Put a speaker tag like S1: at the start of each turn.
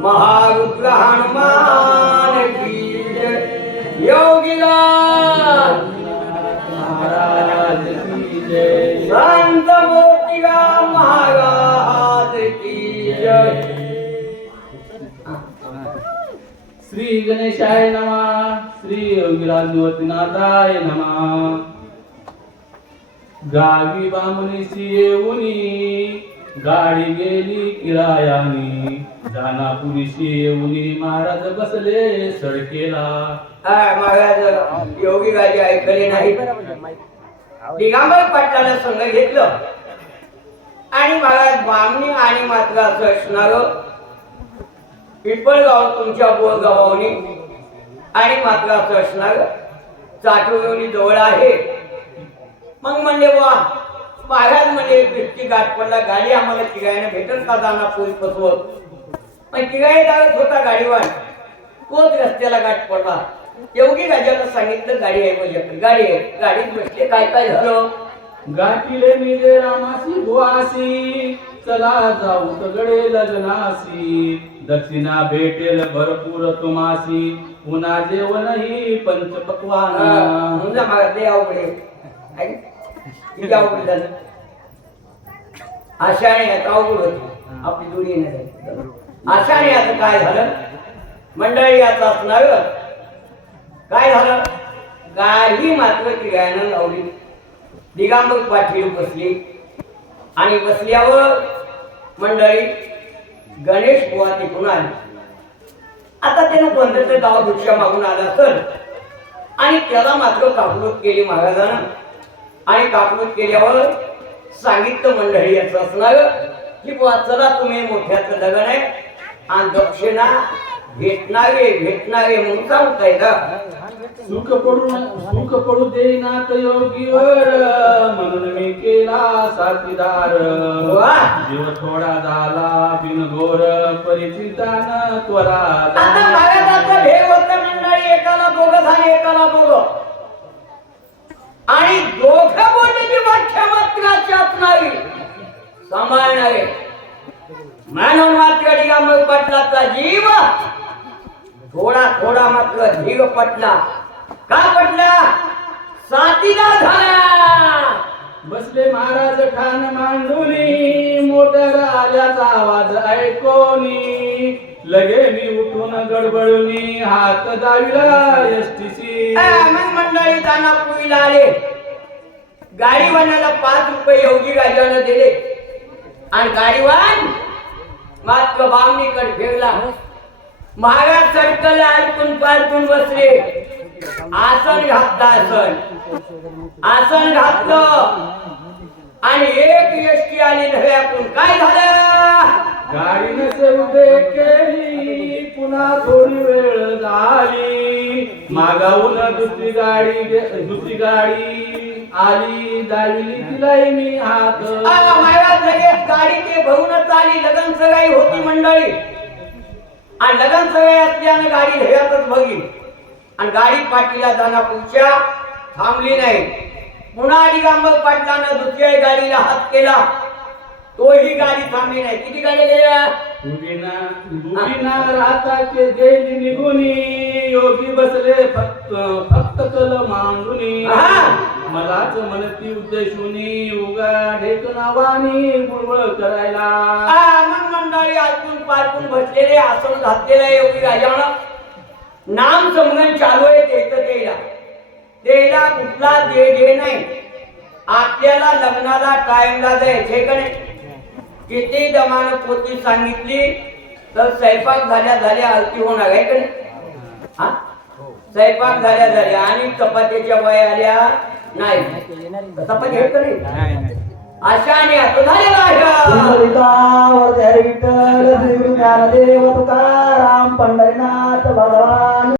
S1: महारुद्र हनुमान की योगिला
S2: महाराज की जय।
S1: संत मोतीला महाराज जय।
S2: श्री गणेशाय नमः श्री योगिराजनाथाय नमः। गावी बामुनि सी उनी गाडी गेली किरायानी. दानापुरीशी येऊनी महाराज बसले सडकेला.
S1: हा महाराज योगी राजे ऐकले नाही. दिगांबर पाटलाला संघ घेतलं. आणि महाराज बामणी आणि मात्र असं असणार पिंपळगाव तुमच्या बोरगावानी आणि मात्र असं असणार चाटुर्योनी जवळ आहे. मग म्हणले वा महाराज म्हणजे व्यक्ती गाठ पडला गाडी आम्हाला तिघायला भेटत का जाणार पोलीस पसवत मग तिघाई जात होता गाडीवर तोच रस्त्याला गाठ पडला. योगी राजाला सांगितलं गाडी आहे माझ्याकडे गाडी आहे. गाडीत बसले काय काय झालं?
S2: गाठीले मिले रामासी बुवासी चला जाऊ सगळे लग्नासी दक्षिणा भेटेल भरपूर तुमासी पुन्हा जेवणही पंचपक्वान.
S1: समजा मला ते अवघड किती अवघड झालं आणि आता अवघड होती. आपली जोडी आशा आणि आता काय झालं? मंडळी याचं असणार काय झालं? गाडी मात्र किरायानं लावली. दिगांबर पाटील बसली. आणि बसल्यावर मंडळी गणेश बुवा तिकून आली. आता त्यानं बंदचं गाव भिक्षा मागून आला तर आणि त्याला मात्र कापलूत केली महाराजानं. आणि कापलूत केल्यावर सांगितलं मंडळी याचं असणार की बुवा चला तुम्ही मोठ्याचं लग्न आहे आणि दक्षिणा भेटणारे भेटणारे म्हणून सांगताय का
S2: सुख पडू सुख पडू देईनात योगीवर म्हणून मी केला साथीदार. जीव थोडा झाला बिनघोर परिचितान त्वरा
S1: आता भेद होतं मंडळी एकाला दोघं झाले एकाला दोघं आणि दोघं बोललेली व्याख्या मात्र अशी असणारी सांभाळणारे. म्हणून मात्र दिगंबर पटलाचा जीव. थोडा थोडा मात्र धीग पटला. का पटला? साथीदार झाला.
S2: बसले महाराज ठाण मांडुनी. मोटर आल्याचा आवाज ऐकोनी. लगे मी उठून गडबडूनी. हात दाविला एसटीसी
S1: मग मंडळी पुरीला आले. गाडीवानाला पाच रुपये योगी राजानं दिले. आणि गाडीवान मात्र बामणीकडे फिरला. महाराज सरकला ऐकून पालतून बसले. आसन घातलं आसन. आसन घातलं. आणि एक यष्टी आली नव्यातून. काय झालं?
S2: गाडीने से केली पुन्हा थोडी वेळ झाली. मागाहून दुसरी गाडी दुसरी गाडी आली दाविली तिलाही मी हात.
S1: आ, महाराज लगेच गाडी ते भाऊनच आली लगन सगाई होती मंडळी. आणि लगन सगाई असल्यानं गाडी हव्यातच बघी आणि गाडी पाटीला जाणार पुढच्या थांबली नाही. पुन्हा दिगंबर पाटलानं दुसऱ्या गाडीला हात केला. तोही गाडी थांबली नाही. किती गाडी गेल्या?
S2: राहता गेली निघुनी योगी बसले फक्त फक्त कल मांडुनी. मलाच म्हणती उद्देशुनी उगा ढेक नावानी बुळबुळ करायला.
S1: मग मंडळी ऐकून पारकून बसलेले आसन घातलेले योगी राजानं. नाम समगण चालू आहे त्याचं तेला. तेला कुठला दे घे नाही. आपल्याला लग्नाला टाइमला द्यायचे का नाही? किती दमानं पोती सांगितली तर स्वयंपाक झाल्या झाल्या आरती होणार आहे का नाही? हा? स्वयंपाक झाल्या झाल्या आणि चपात्याच्या वय आल्या नाही. चपाती आहे का नाही? अशाने आता झालेला आहे
S3: विठ्ठल तुकाराम पंढरीनाथ भगवान.